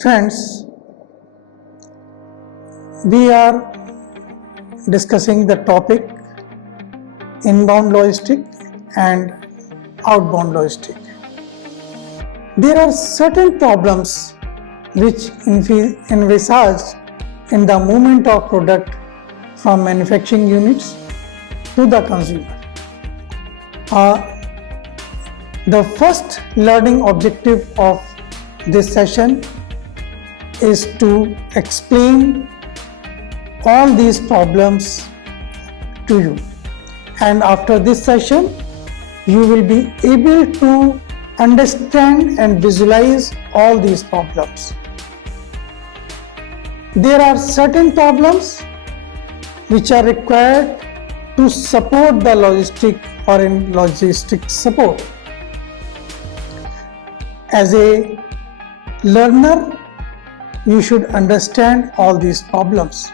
Friends, we are discussing the topic inbound logistic and outbound logistic. There are certain problems which envisage in the movement of product from manufacturing units to the consumer. The first learning objective of this session is to explain all these problems to you, and after this session you will be able to understand and visualize all these problems. There are certain problems which are required to support the logistic or in logistic support. As a learner, you should understand all these problems.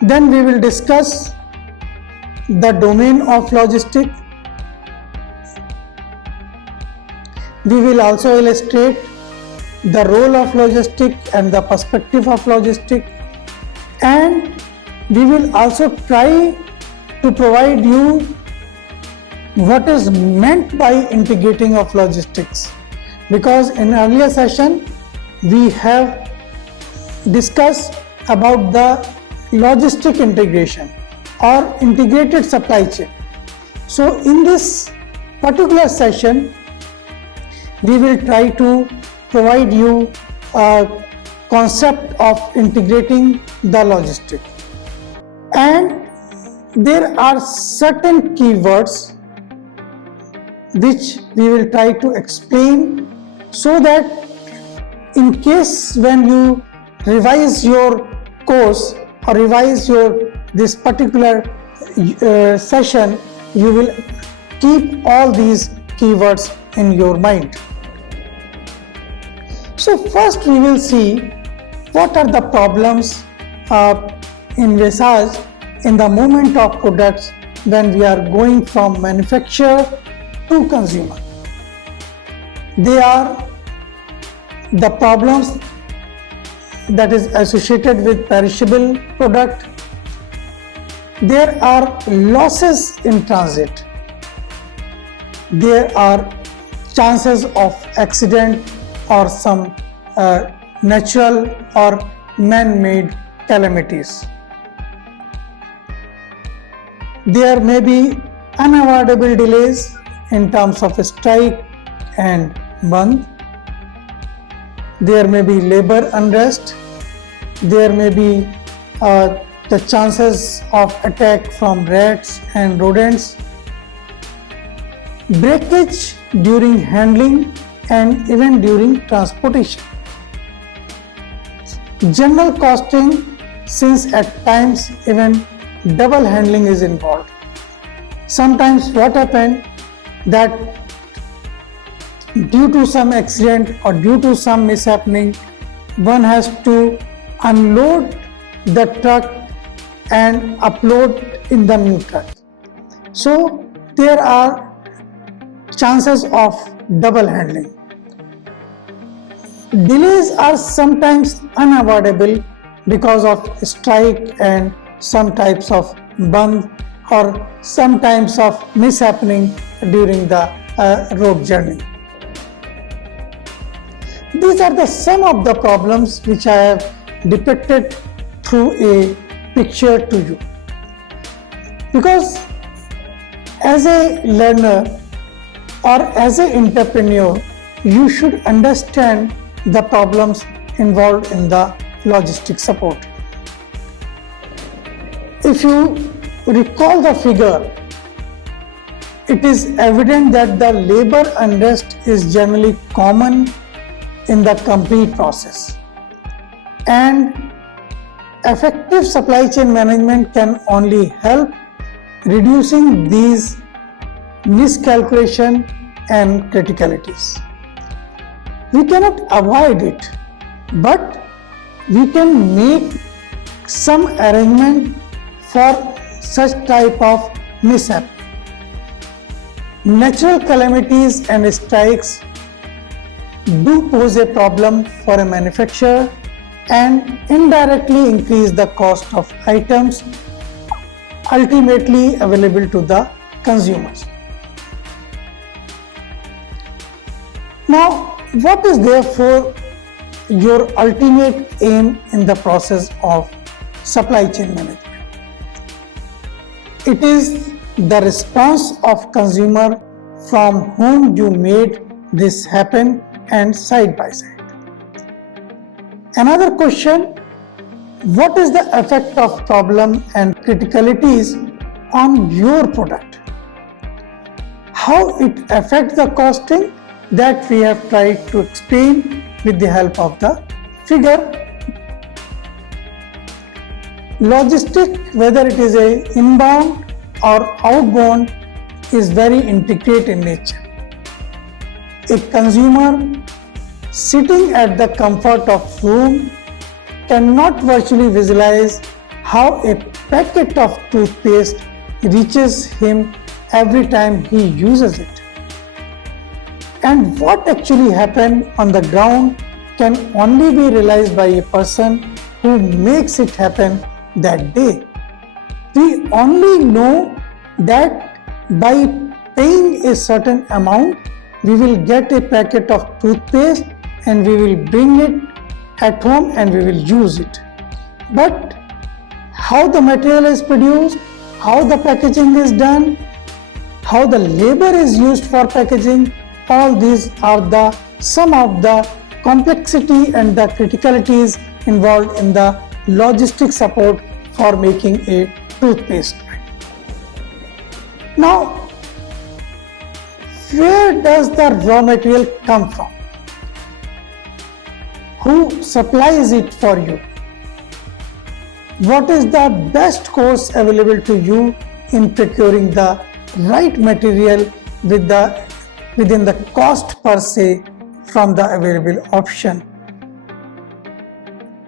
Then we will discuss the domain of logistic. We will also illustrate the role of logistic and the perspective of logistic, and we will also try to provide you what is meant by integrating of logistics, because in earlier session we have discussed about the logistic integration or integrated supply chain. So in this particular session we will try to provide you a concept of integrating the logistic, and there are certain keywords which we will try to explain, so that in case when you revise your course or revise this particular session, you will keep all these keywords in your mind. So first we will see what are the problems envisaged in the movement of products when we are going from manufacturer to consumer. They are the problems that is associated with perishable product. There are losses in transit. There are chances of accident or some natural or man-made calamities. There may be unavoidable delays in terms of strike and bandh. There may be labor unrest. There may be the chances of attack from rats and rodents, breakage during handling and even during transportation. General costing, since at times even double handling is involved. Sometimes what happens that due to some accident or due to some mishappening, one has to unload the truck and upload in the new truck. So there are chances of double handling. Delays are sometimes unavoidable because of strike and some types of bandh or some types of mishappening during the road journey. These are some of the problems which I have depicted through a picture to you, because as a learner or as an entrepreneur, you should understand the problems involved in the logistic support. If you recall the figure, it is evident that the labor unrest is generally common in the complete process, and effective supply chain management can only help reducing these miscalculation and criticalities. We cannot avoid it, but we can make some arrangement for such type of mishap. Natural calamities and strikes do pose a problem for a manufacturer and indirectly increase the cost of items ultimately available to the consumers. Now, what is therefore your ultimate aim in the process of supply chain management? It is the response of consumer from whom you made this happen and side by side. Another question, what is the effect of problem and criticalities on your product? How it affects the costing, that we have tried to explain with the help of the figure. Logistic, whether it is a inbound or outbound, is very intricate in nature. A consumer sitting at the comfort of room cannot virtually visualize how a packet of toothpaste reaches him every time he uses it. And what actually happened on the ground can only be realized by a person who makes it happen that day. We only know that by paying a certain amount, we will get a packet of toothpaste and we will bring it at home and we will use it. But how the material is produced, how the packaging is done, how the labor is used for packaging, all these are the some of the complexity and the criticalities involved in the logistic support for making a toothpaste. Now, where does the raw material come from? Who supplies it for you? What is the best course available to you in procuring the right material within the cost per se from the available option?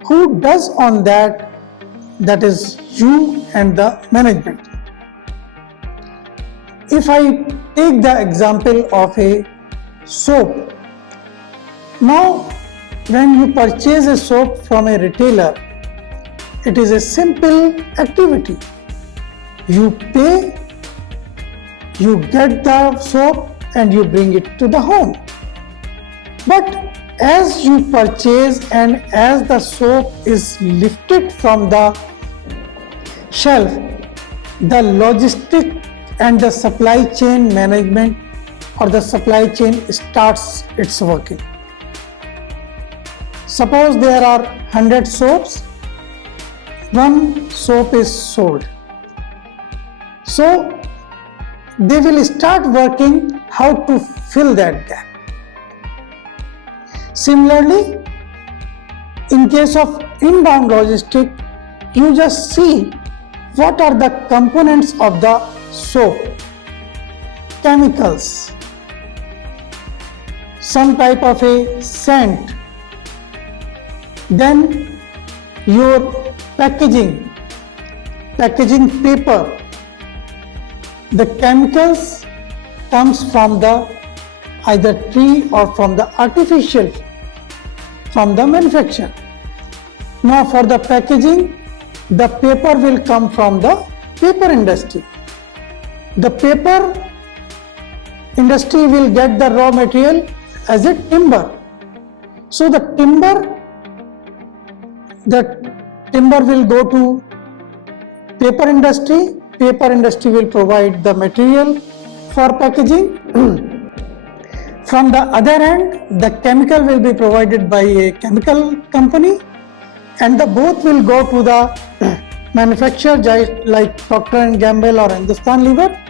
Who does on that? That is you and the management. If I take the example of a soap, now when you purchase a soap from a retailer, it is a simple activity. You pay, you get the soap and you bring it to the home. But as you purchase and as the soap is lifted from the shelf, the logistic and the supply chain management or the supply chain starts its working. Suppose there are 100 soaps, one soap is sold. So they will start working how to fill that gap. Similarly, in case of inbound logistic, you just see what are the components of the soap, chemicals, some type of a scent, then your packaging paper. The chemicals comes from the either tree or from the artificial, from the manufacturer. Now for the packaging, the paper will come from the paper industry. The paper industry will get the raw material as a timber. So the timber will go to paper industry. Paper industry will provide the material for packaging. From the other end, the chemical will be provided by a chemical company, and the both will go to the manufacturer like Procter & Gamble or Hindustan Lever.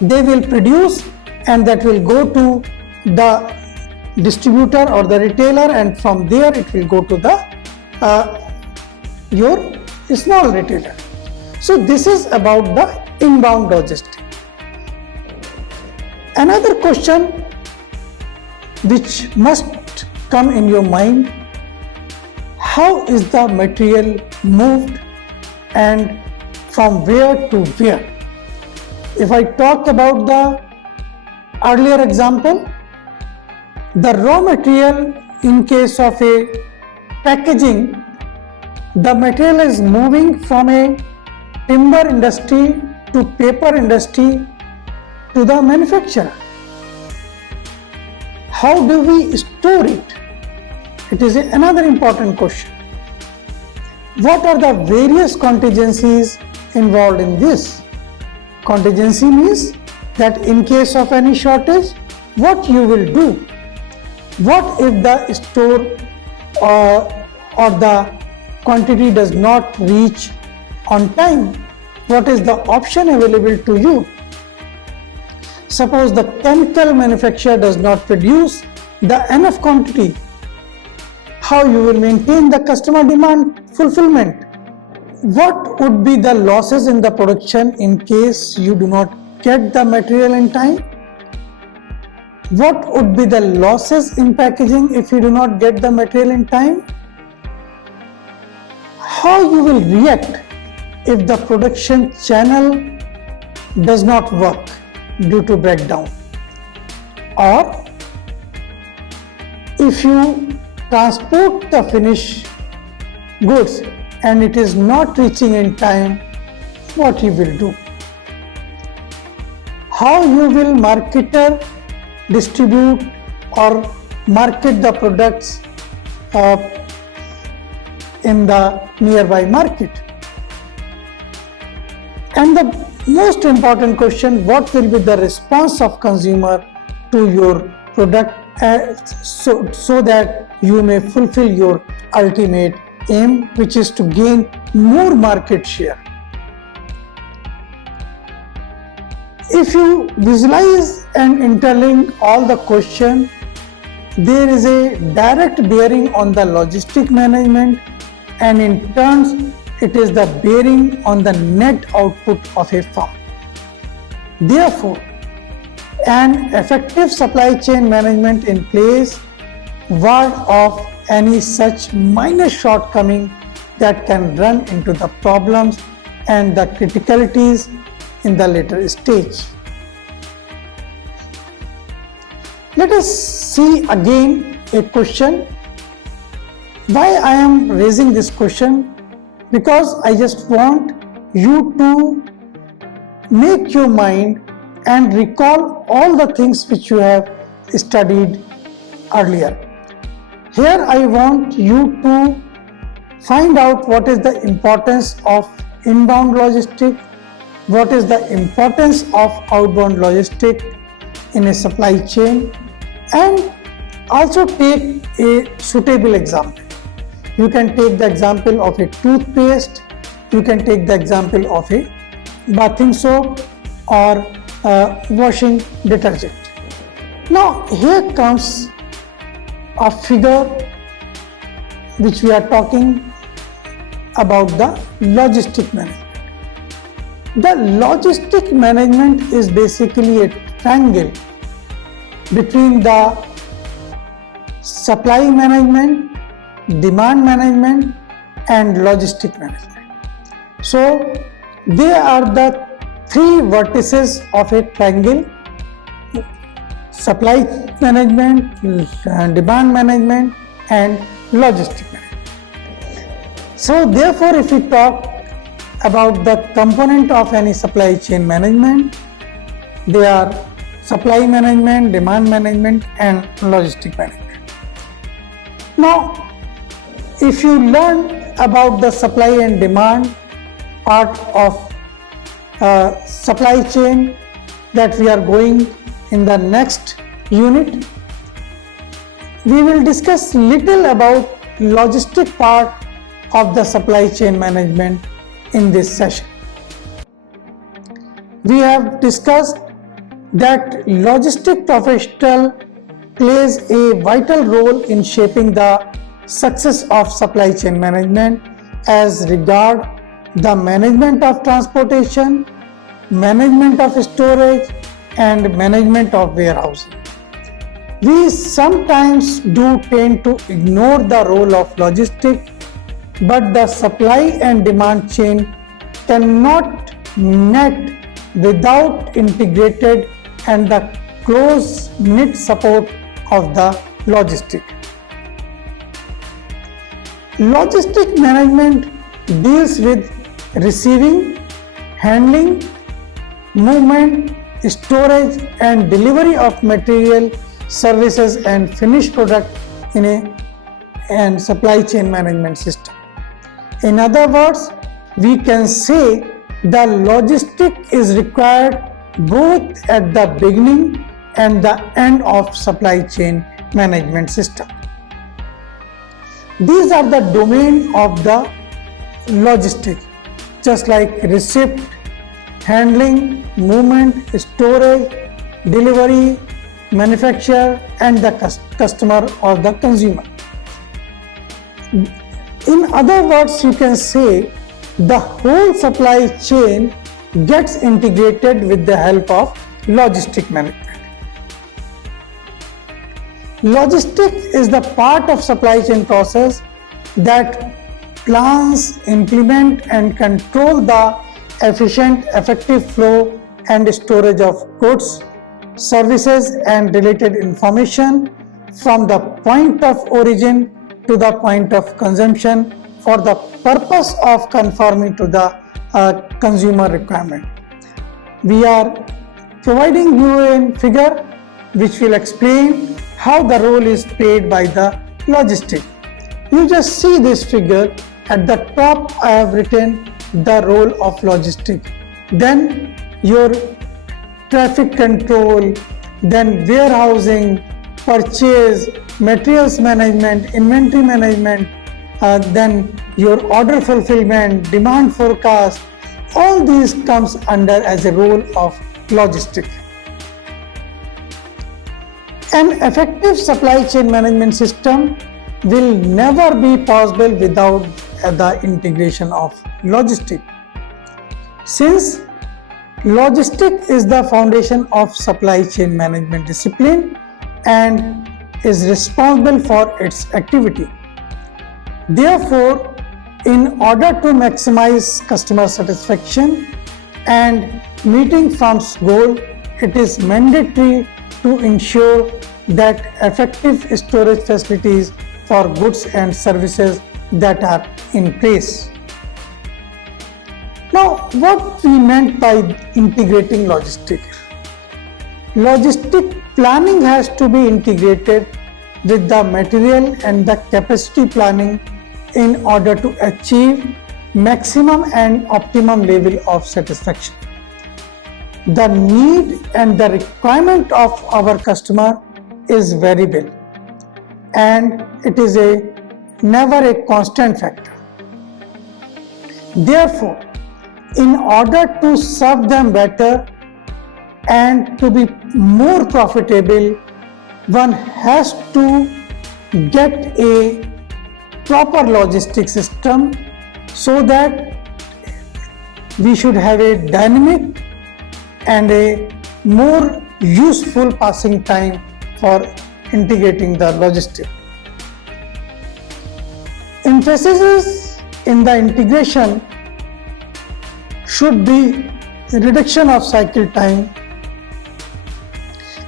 They will produce and that will go to the distributor or the retailer, and from there it will go to the your small retailer. So this is about the inbound logistics. Another question which must come in your mind, how is the material moved and from where to where? If I talk about the earlier example, The raw material, in case of a packaging, the material is moving from a timber industry to paper industry to the manufacturer. How do we store it? It is another important question. What are the various contingencies involved in this? Contingency means that in case of any shortage, what you will do? What if the store or the quantity does not reach on time? What is the option available to you? Suppose the chemical manufacturer does not produce the enough quantity. How you will maintain the customer demand fulfillment? What would be the losses in the production in case you do not get the material in time? What would be the losses in packaging if you do not get the material in time? How you will react if the production channel does not work due to breakdown? Or if you transport the finished goods and it is not reaching in time, what you will do? How you will distribute or market the products in the nearby market? And the most important question, what will be the response of consumer to your product so that you may fulfill your ultimate aim, which is to gain more market share? If you visualize and interlink all the question, there is a direct bearing on the logistic management, and in turn it is the bearing on the net output of a firm. Therefore, an effective supply chain management in place ward off any such minor shortcoming that can run into the problems and the criticalities in the later stage. Let us see again a question. Why I am raising this question? Because I just want you to make your mind and recall all the things which you have studied earlier. Here I want you to find out what is the importance of inbound logistics, what is the importance of outbound logistics in a supply chain, and also take a suitable example. You can take the example of a toothpaste, you can take the example of a bathing soap or washing detergent. Now here comes a figure which we are talking about, the logistic management. The logistic management is basically a triangle between the supply management, demand management and logistic management. So they are the three vertices of a triangle: supply management, demand management and logistic management. So therefore, if we talk about the component of any supply chain management, they are supply management, demand management and logistic management. Now, if you learn about the supply and demand part of supply chain that we are going in the next unit, we will discuss little about logistic part of the supply chain management in this session. We have discussed that logistic professional plays a vital role in shaping the success of supply chain management as regard the management of transportation, management of storage and management of warehousing. We sometimes do tend to ignore the role of logistics, but the supply and demand chain cannot net without integrated and the close knit support of the logistic. Logistic management deals with receiving, handling, movement, storage and delivery of material, services and finished product in a supply chain management system. In other words, we can say the logistic is required both at the beginning and the end of supply chain management system. These are the domain of the logistic, just like receipt, handling, movement, storage, delivery, manufacture and the customer or the consumer. In other words, you can say the whole supply chain gets integrated with the help of logistic management. Logistics is the part of supply chain process that plans, implement and control the efficient, effective flow and storage of goods, services and related information from the point of origin to the point of consumption for the purpose of conforming to the consumer requirement. We are providing you a figure which will explain how the role is played by the logistic. You just see this figure. At the top I have written the role of logistic, then your traffic control, then warehousing, purchase, materials management, inventory management, then your order fulfillment, demand forecast, all these comes under as a role of logistic. An effective supply chain management system will never be possible without the integration of logistic. Since logistic is the foundation of supply chain management discipline and is responsible for its activity. Therefore, in order to maximize customer satisfaction and meeting firm's goal, it is mandatory to ensure that effective storage facilities for goods and services that are in place. Now, what we meant by integrating logistic? Logistic planning has to be integrated with the material and the capacity planning in order to achieve maximum and optimum level of satisfaction. The need and the requirement of our customer is variable and it is never a constant factor. Therefore, in order to serve them better and to be more profitable, one has to get a proper logistic system so that we should have a dynamic and a more useful passing time for integrating the logistic. Emphasis in the integration should be reduction of cycle time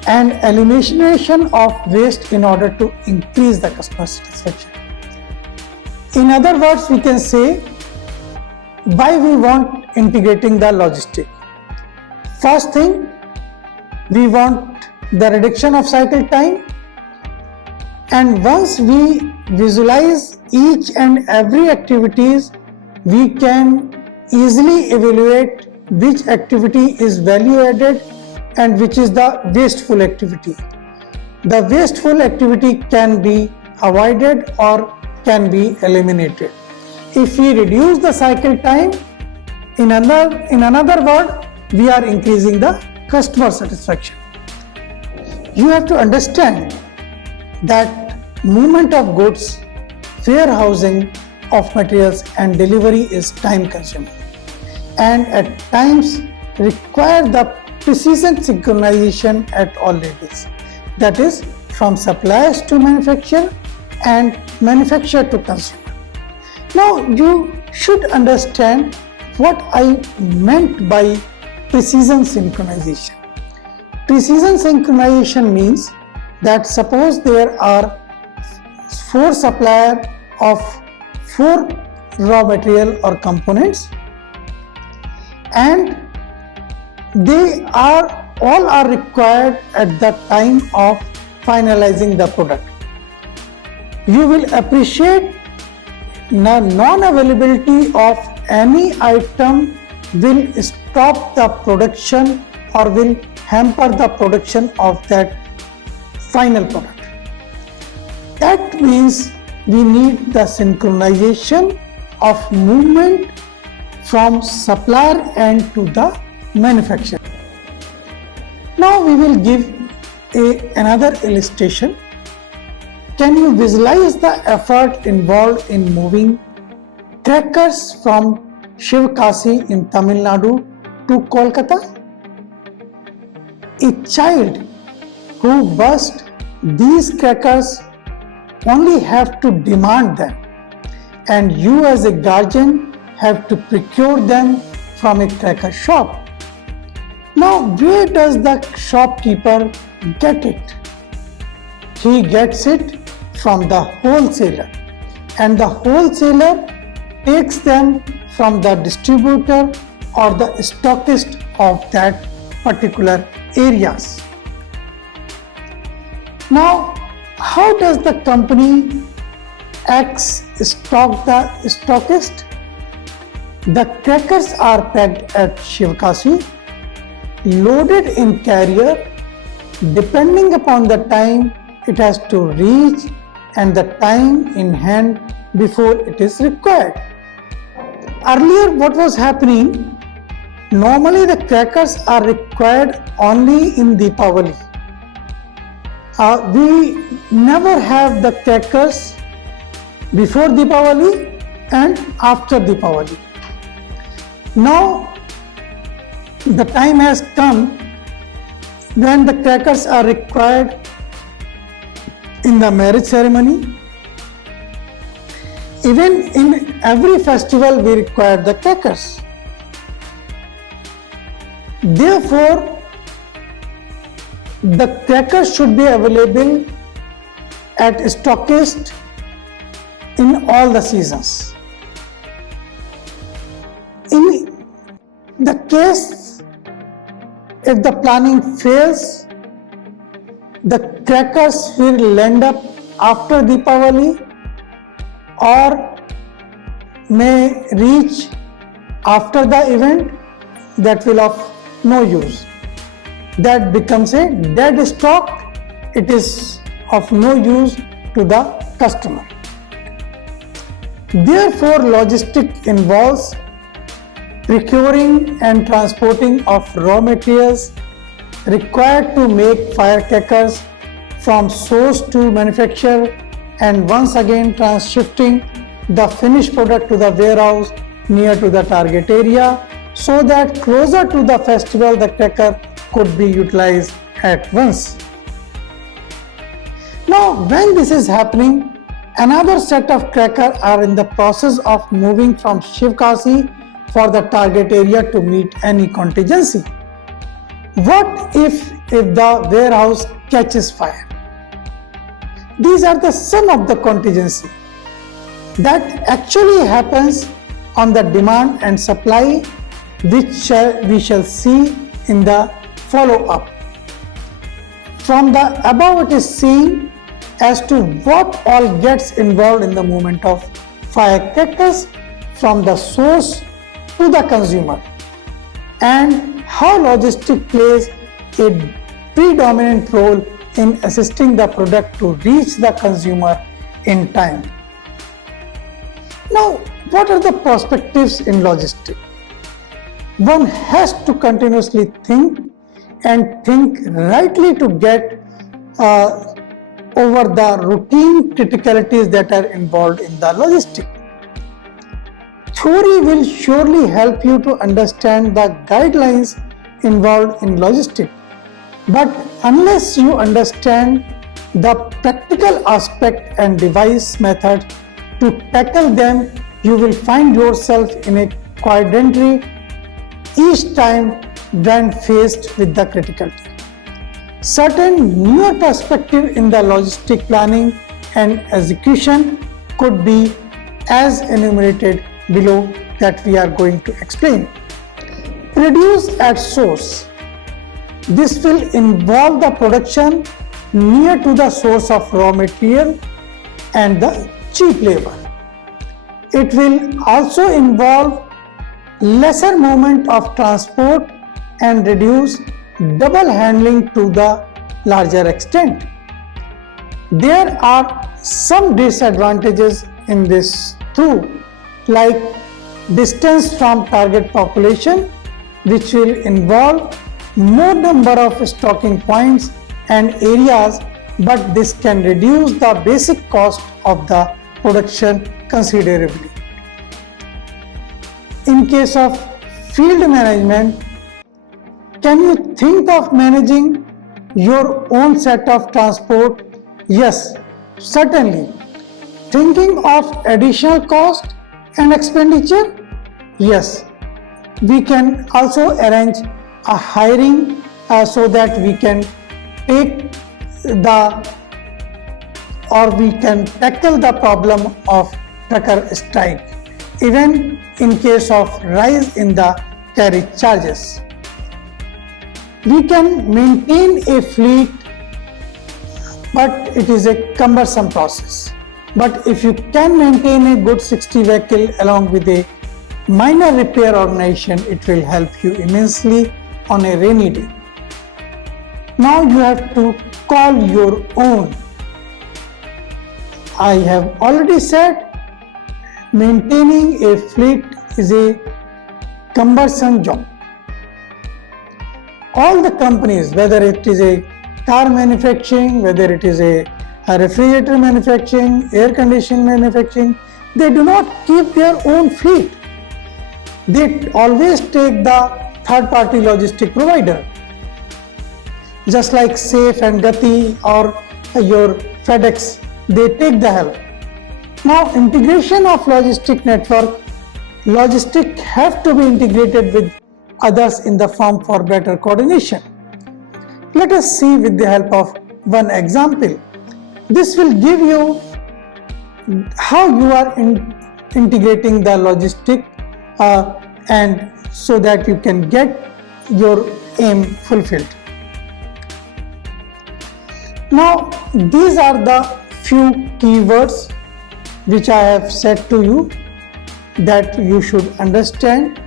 and elimination of waste in order to increase the customer satisfaction. In other words, we can say why we want integrating the logistic. First thing, we want the reduction of cycle time, and once we visualize each and every activities, we can easily evaluate which activity is value added and which is the wasteful activity. The wasteful activity can be avoided or can be eliminated. If we reduce the cycle time, in another word, we are increasing the customer satisfaction. You have to understand that movement of goods, warehousing of materials and delivery is time consuming and at times require the precision synchronization at all levels, that is from suppliers to manufacturer and manufacturer to consumer. Now you should understand what I meant by precision synchronization. Precision synchronization means that suppose there are 4 suppliers of 4 raw material or components, and they all are required at the time of finalizing the product. You will appreciate the non-availability of any item will stop the production or will hamper the production of that final product. That means we need the synchronization of movement from supplier end to the manufacturer. Now we will give another illustration. Can you visualize the effort involved in moving crackers from Shivkasi in Tamil Nadu to Kolkata? A child who burst these crackers only have to demand them, and you as a guardian have to procure them from a cracker shop. Now, where does the shopkeeper get it? He gets it from the wholesaler, and the wholesaler takes them from the distributor or the stockist of that particular areas. Now, how does the company X stock the stockist? The crackers are packed at Shivkasi, loaded in carrier, depending upon the time it has to reach and the time in hand before it is required. Earlier, what was happening? Normally the crackers are required only in Deepavali. We never have the crackers before Deepavali and after Deepavali. Now the time has come when the crackers are required in the marriage ceremony. Even in every festival we require the crackers. Therefore, the crackers should be available at stockist in all the seasons. In the case if the planning fails, the crackers will end up after Deepavali or may reach after the event. That will of no use. That becomes a dead stock. It is of no use to the customer. Therefore, logistics involves procuring and transporting of raw materials required to make firecrackers from source to manufacture, and once again shifting the finished product to the warehouse near to the target area, so that closer to the festival the cracker could be utilized at once. Now, when this is happening, another set of crackers are in the process of moving from Shivkasi for the target area to meet any contingency. What if the warehouse catches fire? These are the sum of the contingency that actually happens on the demand and supply, which we shall see in the follow-up. From the above, it is seen as to what all gets involved in the movement of firecrackers from the source to the consumer, and how logistics plays a predominant role in assisting the product to reach the consumer in time. Now, what are the perspectives in logistics? One has to continuously think and think rightly to get over the routine criticalities that are involved in the logistics. Theory will surely help you to understand the guidelines involved in logistics, but unless you understand the practical aspect and device method to tackle them, you will find yourself in a quandary each time when faced with the criticality. Certain newer perspective in the logistic planning and execution could be as enumerated below that we are going to explain. Produce at source. This will involve the production near to the source of raw material and the cheap labor. It will also involve lesser movement of transport and reduce double handling to the larger extent. There are some disadvantages in this too, like distance from target population, which will involve more number of stocking points and areas, but this can reduce the basic cost of the production considerably. In case of field management, can you think of managing your own set of transport? Yes, certainly. Thinking of additional cost and expenditure? Yes. We can also arrange a hiring so that we can take we can tackle the problem of trucker strike, even in case of rise in the carriage charges. We can maintain a fleet, but it is a cumbersome process. But if you can maintain a good 60 vehicle along with a minor repair organization, it will help you immensely on a rainy day. Now you have to call your own. I have already said maintaining a fleet is a cumbersome job. All the companies, whether it is a car manufacturing, whether it is a refrigerator manufacturing, air conditioning manufacturing, they do not keep their own fleet. They always take the third-party logistic provider, just like Safe and Gati or your FedEx, they take the help. Now, integration of logistic network, logistic have to be integrated with others in the firm for better coordination. Let us see with the help of one example. This will give you how you are integrating the logistic and so that you can get your aim fulfilled. Now, these are the few keywords which I have said to you that you should understand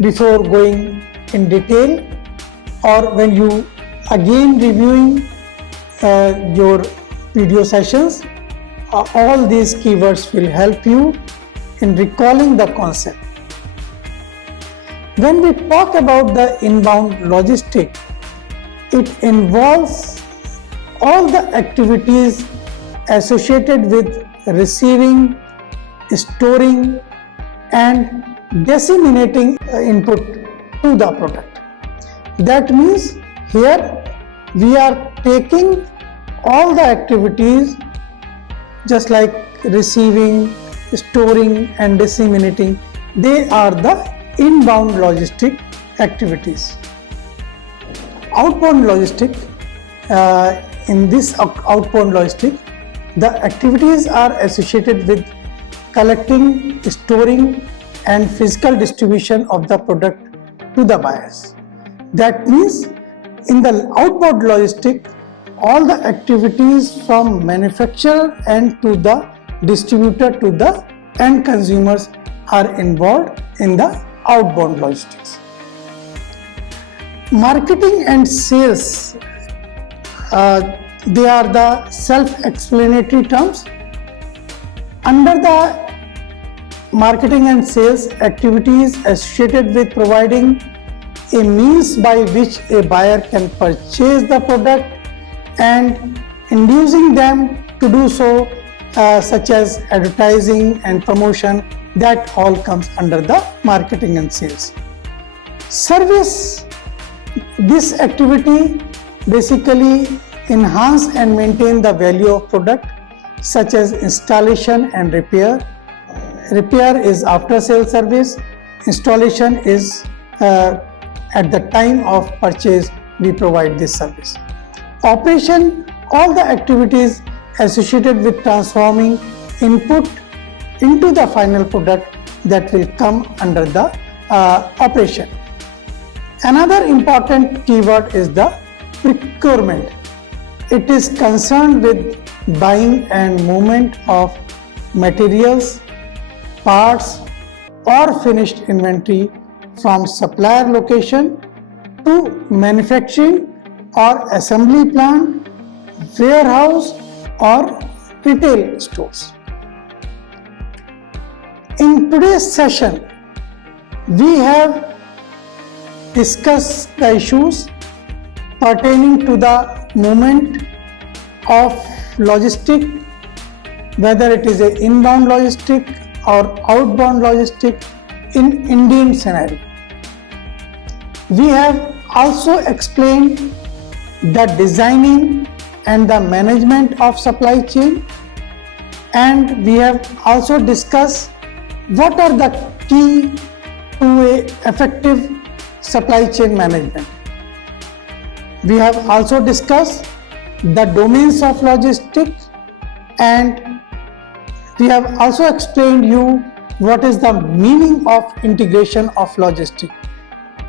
before going in detail, or when you again reviewing your video sessions. All these keywords will help you in recalling the concept. When we talk about the inbound logistic, it involves all the activities associated with receiving, storing and disseminating input to the product. That means here we are taking all the activities just like receiving, storing and disseminating. They are the inbound logistic activities. Outbound logistic, in this outbound logistic, the activities are associated with collecting, storing and physical distribution of the product to the buyers. That means in the outbound logistic, all the activities from manufacturer and to the distributor to the end consumers are involved in the outbound logistics. Marketing and sales, they are the self-explanatory terms. Under the marketing and sales, activities associated with providing a means by which a buyer can purchase the product and inducing them to do so, such as advertising and promotion, that all comes under the marketing and sales. Service, this activity basically enhance and maintain the value of product, such as installation and repair. Repair is after sale service, installation is at the time of purchase we provide this service. Operation, all the activities associated with transforming input into the final product that will come under the operation. Another important keyword is the procurement. It is concerned with buying and movement of materials, parts or finished inventory from supplier location to manufacturing or assembly plant, warehouse or retail stores. In today's session, we have discussed the issues pertaining to the movement of logistic, whether it is a inbound logistic or outbound logistic in Indian scenario. We have also explained the designing and the management of supply chain, and we have also discussed what are the key to a effective supply chain management. We have also discussed the domains of logistics, and we have also explained you what is the meaning of integration of logistics.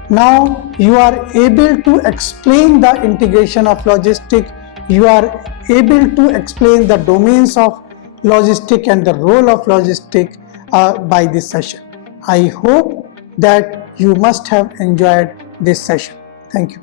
Now you are able to explain the integration of logistics, you are able to explain the domains of logistics and the role of logistics by this session. I hope that you must have enjoyed this session. Thank you.